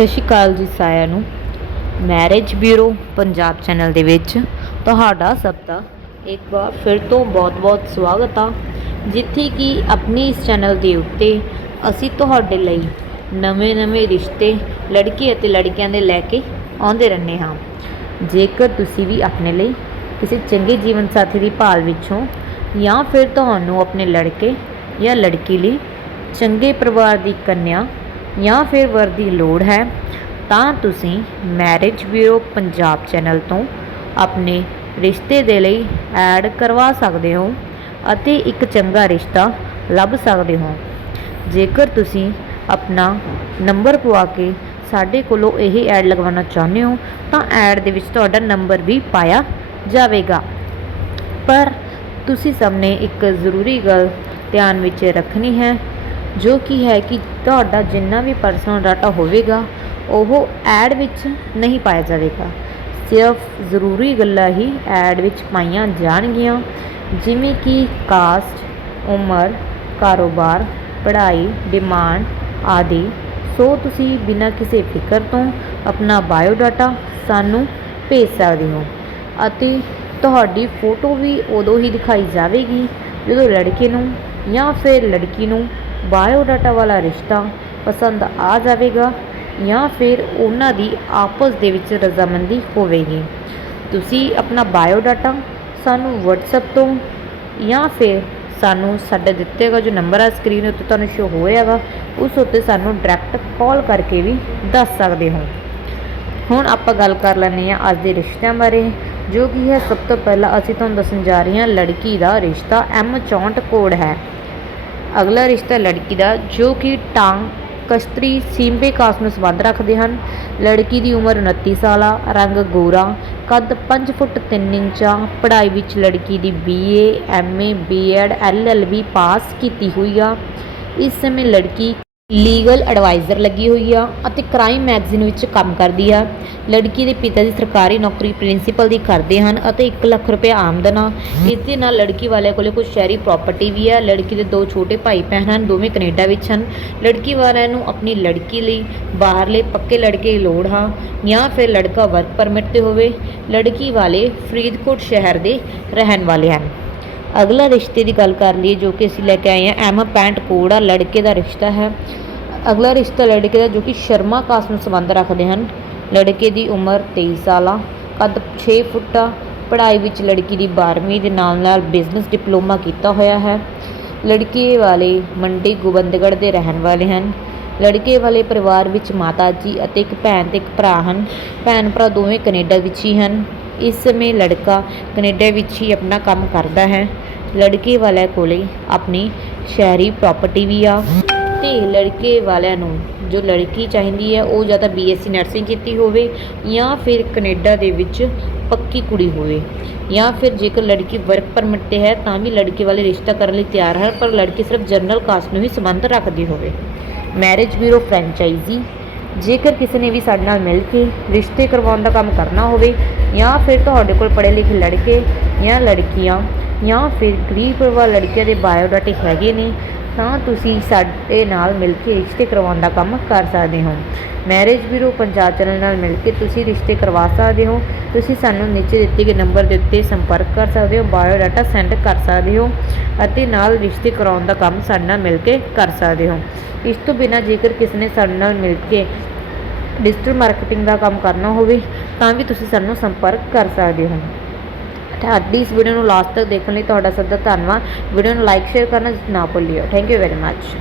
ਸਤਿ ਸ਼੍ਰੀ ਅਕਾਲ ਜੀ ਸਾਰਿਆਂ ਨੂੰ। ਮੈਰਿਜ ਬਿਊਰੋ ਪੰਜਾਬ ਚੈਨਲ ਦੇ ਵਿੱਚ ਤੁਹਾਡਾ ਸਭ ਦਾ ਇੱਕ ਵਾਰ ਫਿਰ ਤੋਂ ਬਹੁਤ-ਬਹੁਤ ਸਵਾਗਤ ਆ। ਜਿੱਥੇ ਕਿ ਆਪਣੀ ਇਸ ਚੈਨਲ ਦੇ ਉੱਤੇ ਅਸੀਂ ਤੁਹਾਡੇ ਲਈ ਨਵੇਂ-ਨਵੇਂ ਰਿਸ਼ਤੇ ਲੜਕੀ ਅਤੇ ਲੜਕਿਆਂ ਦੇ ਲੈ ਕੇ ਆਉਂਦੇ ਰਹਿੰਦੇ ਹਾਂ। ਜੇਕਰ ਤੁਸੀਂ ਵੀ ਆਪਣੇ ਲਈ ਕਿਸੇ ਚੰਗੇ ਜੀਵਨ ਸਾਥੀ ਦੀ ਭਾਲ ਵਿੱਚੋਂ ਜਾਂ ਫਿਰ ਤੁਹਾਨੂੰ ਆਪਣੇ ਲੜਕੇ ਜਾਂ ਲੜਕੀ ਲਈ ਚੰਗੇ ਪਰਿਵਾਰ ਦੀ ਕੰਨਿਆ ਜਾਂ ਫਿਰ ਵਰ ਦੀ ਲੋੜ ਹੈ, ਤਾਂ ਤੁਸੀਂ ਮੈਰਿਜ ਬਿਊਰੋ ਪੰਜਾਬ ਚੈਨਲ ਤੋਂ ਆਪਣੇ ਰਿਸ਼ਤੇ ਦੇ ਲਈ ਐਡ ਕਰਵਾ ਸਕਦੇ ਹੋ ਅਤੇ ਇੱਕ ਚੰਗਾ ਰਿਸ਼ਤਾ ਲੱਭ ਸਕਦੇ ਹੋ। ਜੇਕਰ ਤੁਸੀਂ ਆਪਣਾ ਨੰਬਰ ਪਵਾ ਕੇ ਸਾਡੇ ਕੋਲੋਂ ਇਹ ਐਡ ਲਗਵਾਉਣਾ ਚਾਹੁੰਦੇ ਹੋ, ਤਾਂ ਐਡ ਦੇ ਵਿੱਚ ਤੁਹਾਡਾ ਨੰਬਰ ਵੀ ਪਾਇਆ ਜਾਵੇਗਾ। ਪਰ ਤੁਸੀਂ ਸਾਹਮਣੇ ਇੱਕ ਜ਼ਰੂਰੀ ਗੱਲ ਧਿਆਨ ਵਿੱਚ ਰੱਖਣੀ ਹੈ ਜੋ ਕਿ ਹੈ ਕਿ ਤੁਹਾਡਾ ਜਿੰਨਾ ਵੀ ਪਰਸਨਲ ਡਾਟਾ ਹੋਵੇਗਾ, ਉਹ ਐਡ ਵਿੱਚ ਨਹੀਂ ਪਾਇਆ ਜਾਵੇਗਾ। ਸਿਰਫ ਜ਼ਰੂਰੀ ਗੱਲਾਂ ਹੀ ਐਡ ਵਿੱਚ ਪਾਈਆਂ ਜਾਣਗੀਆਂ, ਜਿਵੇਂ ਕਿ ਕਾਸਟ ਉਮਰ, ਕਾਰੋਬਾਰ, ਪੜ੍ਹਾਈ ਡਿਮਾਂਡ ਆਦਿ। ਸੋ ਤੁਸੀਂ ਬਿਨਾਂ ਕਿਸੇ ਫਿਕਰ ਤੋਂ ਆਪਣਾ ਬਾਇਓ ਡਾਟਾ ਸਾਨੂੰ ਭੇਜ ਸਕਦੇ ਹੋ ਅਤੇ ਤੁਹਾਡੀ ਫੋਟੋ ਵੀ ਉਦੋਂ ਹੀ ਦਿਖਾਈ ਜਾਵੇਗੀ ਜਦੋਂ ਲੜਕੇ ਨੂੰ ਜਾਂ ਫਿਰ ਲੜਕੀ ਨੂੰ ਬਾਇਓਡਾਟਾ ਵਾਲਾ ਰਿਸ਼ਤਾ ਪਸੰਦ ਆ ਜਾਵੇਗਾ ਜਾਂ ਫਿਰ ਉਹਨਾਂ ਦੀ ਆਪਸ ਦੇ ਵਿੱਚ ਰਜ਼ਾਮੰਦੀ ਹੋਵੇਗੀ। ਤੁਸੀਂ ਆਪਣਾ ਬਾਇਓਡਾਟਾ ਸਾਨੂੰ WhatsApp ਤੋਂ ਜਾਂ ਫਿਰ ਸਾਨੂੰ ਸਾਡੇ ਦਿੱਤੇ ਹੋਏ ਜੋ ਨੰਬਰ ਆ ਸਕਰੀਨ ਉੱਤੇ ਤੁਹਾਨੂੰ ਸ਼ੋ ਹੋ ਰਿਹਾਗਾ, ਉਸ ਉੱਤੇ ਸਾਨੂੰ ਡਾਇਰੈਕਟ ਕਾਲ ਕਰਕੇ ਵੀ ਦੱਸ ਸਕਦੇ ਹੋ। ਹੁਣ ਆਪਾਂ ਗੱਲ ਕਰ ਲੈਂਦੇ ਹਾਂ ਅੱਜ ਦੇ ਰਿਸ਼ਤਿਆਂ ਬਾਰੇ, ਜੋ ਕਿ ਹੈ ਸਭ ਤੋਂ ਪਹਿਲਾਂ ਅਸੀਂ ਤੁਹਾਨੂੰ ਦੱਸਣ ਜਾ ਰਹੇ ਹਾਂ ਲੜਕੀ ਦਾ ਰਿਸ਼ਤਾ M64 ਕੋਡ ਹੈ। ਅਗਲਾ ਰਿਸ਼ਤਾ ਲੜਕੀ ਦਾ, ਜੋ ਕਿ ਟਾਂਗ ਕਸ਼ਤਰੀ ਸੀਂਬੇ ਕਾਸ ਨੂੰ ਸੰਬੰਧ ਰੱਖਦੇ ਹਨ। ਲੜਕੀ ਦੀ ਉਮਰ 29 ਸਾਲ ਆ, ਰੰਗ ਗੋਰਾ, ਕੱਦ 5 ਫੁੱਟ 3 ਇੰਚਾ ਪੜ੍ਹਾਈ ਵਿੱਚ ਲੜਕੀ ਦੀ BA MA BEd LLB ਪਾਸ ਕੀਤੀ ਹੋਈ ਆ। ਇਸ ਸਮੇਂ ਲੜਕੀ ਲੀਗਲ ਐਡਵਾਈਜ਼ਰ ਲੱਗੀ ਹੋਈ ਆ ਅਤੇ ਕ੍ਰਾਈਮ ਮੈਗਜ਼ੀਨ ਵਿੱਚ ਕੰਮ ਕਰਦੀ ਆ। ਲੜਕੀ ਦੇ ਪਿਤਾ ਦੀ ਸਰਕਾਰੀ ਨੌਕਰੀ ਪ੍ਰਿੰਸੀਪਲ ਦੀ ਕਰਦੇ ਹਨ ਅਤੇ 1 ਲੱਖ ਰੁਪਏ ਆਮਦਨ ਆ। ਇਸ ਦੇ ਨਾਲ ਲੜਕੀ ਵਾਲਿਆਂ ਕੋਲੇ ਕੁਝ ਸ਼ਹਿਰੀ ਪ੍ਰਾਪਰਟੀ ਵੀ ਆ। ਲੜਕੀ ਦੇ ਦੋ ਛੋਟੇ ਭਾਈ ਭੈਣ ਹਨ, ਦੋਵੇਂ ਕੈਨੇਡਾ ਵਿੱਚ ਹਨ। ਲੜਕੀ ਵਾਲਿਆਂ ਨੂੰ ਆਪਣੀ ਲੜਕੀ ਲਈ ਬਾਹਰਲੇ ਪੱਕੇ ਲੜਕੇ ਦੀ ਲੋੜ ਆ ਜਾਂ ਫਿਰ ਲੜਕਾ ਵਰਕ ਪਰਮਿਟ ਤੇ ਹੋਵੇ। ਲੜਕੀ ਵਾਲੇ ਫਰੀਦਕੋਟ ਸ਼ਹਿਰ ਦੇ ਰਹਿਣ ਵਾਲੇ ਹਨ। ਅਗਲਾ ਰਿਸ਼ਤੇ ਦੀ ਗੱਲ ਕਰ ਲਈਏ ਜੋ ਕਿ ਅਸੀਂ ਲੈ ਕੇ ਆਏ ਹਾਂ, ਐਮ ਪੈਂਟ ਕੋਡ ਲੜਕੇ ਦਾ ਰਿਸ਼ਤਾ ਹੈ। ਅਗਲਾ ਰਿਸ਼ਤਾ ਲੜਕੇ ਦਾ ਜੋ ਕਿ ਸ਼ਰਮਾ ਕਾਸਟ ਨੂੰ ਸੰਬੰਧ ਰੱਖਦੇ ਹਨ। ਲੜਕੇ ਦੀ ਉਮਰ 23 ਸਾਲ ਆ ਕੱਦ 6 ਫੁੱਟ ਆ ਪੜ੍ਹਾਈ ਵਿੱਚ ਲੜਕੀ ਦੀ 12ਵੀਂ ਦੇ ਨਾਲ ਨਾਲ ਬਿਜ਼ਨਸ ਡਿਪਲੋਮਾ ਕੀਤਾ ਹੋਇਆ ਹੈ। ਲੜਕੇ ਵਾਲੇ ਮੰਡੀ ਗੋਬਿੰਦਗੜ੍ਹ ਦੇ ਰਹਿਣ ਵਾਲੇ ਹਨ। ਲੜਕੇ ਵਾਲੇ ਪਰਿਵਾਰ ਵਿੱਚ ਮਾਤਾ ਜੀ ਅਤੇ ਇੱਕ ਭੈਣ ਤੇ ਇੱਕ ਭਰਾ ਹਨ। ਭੈਣ ਭਰਾ ਦੋਵੇਂ ਕੈਨੇਡਾ ਵਿੱਚ ਹੀ ਹਨ। ਇਸ ਸਮੇਂ ਲੜਕਾ ਕੈਨੇਡਾ ਵਿੱਚ ਹੀ ਆਪਣਾ ਕੰਮ ਕਰਦਾ ਹੈ। ਲੜਕੇ ਵਾਲਿਆਂ ਕੋਲੇ ਆਪਣੀ ਸ਼ਹਿਰੀ ਪ੍ਰਾਪਰਟੀ ਵੀ ਆ। ਤੇ ਲੜਕੇ ਵਾਲਿਆਂ ਨੂੰ ਜੋ ਲੜਕੀ ਚਾਹੀਦੀ ਹੈ, ਉਹ ਜਾਂ ਤਾਂ ਬੀਐਸਸੀ ਨਰਸਿੰਗ ਕੀਤੀ ਹੋਵੇ ਜਾਂ ਫਿਰ ਕੈਨੇਡਾ ਦੇ ਵਿੱਚ ਪੱਕੀ ਕੁੜੀ ਹੋਵੇ। ਜਾਂ ਫਿਰ ਜੇਕਰ ਲੜਕੀ ਵਰਕ ਪਰਮਿਟ ਤੇ ਹੈ, ਤਾਂ ਵੀ ਲੜਕੇ ਵਾਲੇ ਰਿਸ਼ਤਾ ਕਰਨ ਲਈ ਤਿਆਰ ਹਨ, ਪਰ ਲੜਕੀ ਸਿਰਫ ਜਨਰਲ ਕਾਸਟ ਨੂੰ ਹੀ ਸੰਬੰਧ ਰੱਖਦੀ ਹੋਵੇ। ਮੈਰਿਜ ਬਿਊਰੋ ਫਰੈਂਚਾਈਜ਼ੀ ਜੇਕਰ ਕਿਸੇ ਨੇ ਵੀ ਸਾਡੇ ਨਾਲ ਮਿਲ ਕੇ ਰਿਸ਼ਤੇ ਕਰਵਾਉਣ ਦਾ ਕੰਮ ਕਰਨਾ ਹੋਵੇ, ਜਾਂ ਫਿਰ ਤੁਹਾਡੇ ਕੋਲ ਪੜ੍ਹੇ ਲਿਖੇ ਲੜਕੇ ਜਾਂ ਲੜਕੀਆਂ, ਜਾਂ ਫਿਰ ਗਰੀਬ ਪਰਿਵਾਰ ਲੜਕੀਆਂ ਦੇ ਬਾਇਓਡਾਟੇ ਹੈਗੇ ਨੇ ਤਾਂ ਤੁਸੀਂ ਸਾਡੇ ਨਾਲ ਮਿਲ ਕੇ ਰਿਸ਼ਤੇ ਕਰਵਾਉਣ ਦਾ ਕੰਮ ਕਰ ਸਕਦੇ ਹੋ। ਮੈਰਿਜ ਬਿਊਰੋ ਪੰਜਾਬ ਚੈਨਲ ਨਾਲ ਮਿਲ ਕੇ ਤੁਸੀਂ ਰਿਸ਼ਤੇ ਕਰਵਾ ਸਕਦੇ ਹੋ। ਤੁਸੀਂ ਸਾਨੂੰ ਨੀਚੇ ਦਿੱਤੇ ਗਏ ਨੰਬਰ ਦੇ ਉੱਤੇ ਸੰਪਰਕ ਕਰ ਸਕਦੇ ਹੋ ਬਾਇਓਡਾਟਾ ਸੈਂਡ ਕਰ ਸਕਦੇ ਹੋ ਅਤੇ ਨਾਲ ਰਿਸ਼ਤੇ ਕਰਾਉਣ ਦਾ ਕੰਮ ਸਾਡੇ ਨਾਲ ਮਿਲ ਕੇ ਕਰ ਸਕਦੇ ਹੋ। ਇਸ ਤੋਂ ਬਿਨਾਂ ਜੇਕਰ ਕਿਸੇ ਨੇ ਸਾਡੇ ਨਾਲ ਮਿਲ ਕੇ ਡਿਜੀਟਲ ਮਾਰਕੀਟਿੰਗ ਦਾ ਕੰਮ ਕਰਨਾ ਹੋਵੇ, ਤਾਂ ਵੀ ਤੁਸੀਂ ਸਾਨੂੰ ਸੰਪਰਕ ਕਰ ਸਕਦੇ ਹੋ। ਸਾਡੀ ਇਸ ਵੀਡੀਓ ਨੂੰ ਲਾਸਟ ਤੱਕ ਦੇਖਣ ਲਈ ਤੁਹਾਡਾ ਸਭ ਦਾ ਧੰਨਵਾਦ। ਵੀਡੀਓ ਨੂੰ ਲਾਈਕ ਸ਼ੇਅਰ ਕਰਨਾ ਨਾ ਭੁੱਲਿਓ। Thank you very much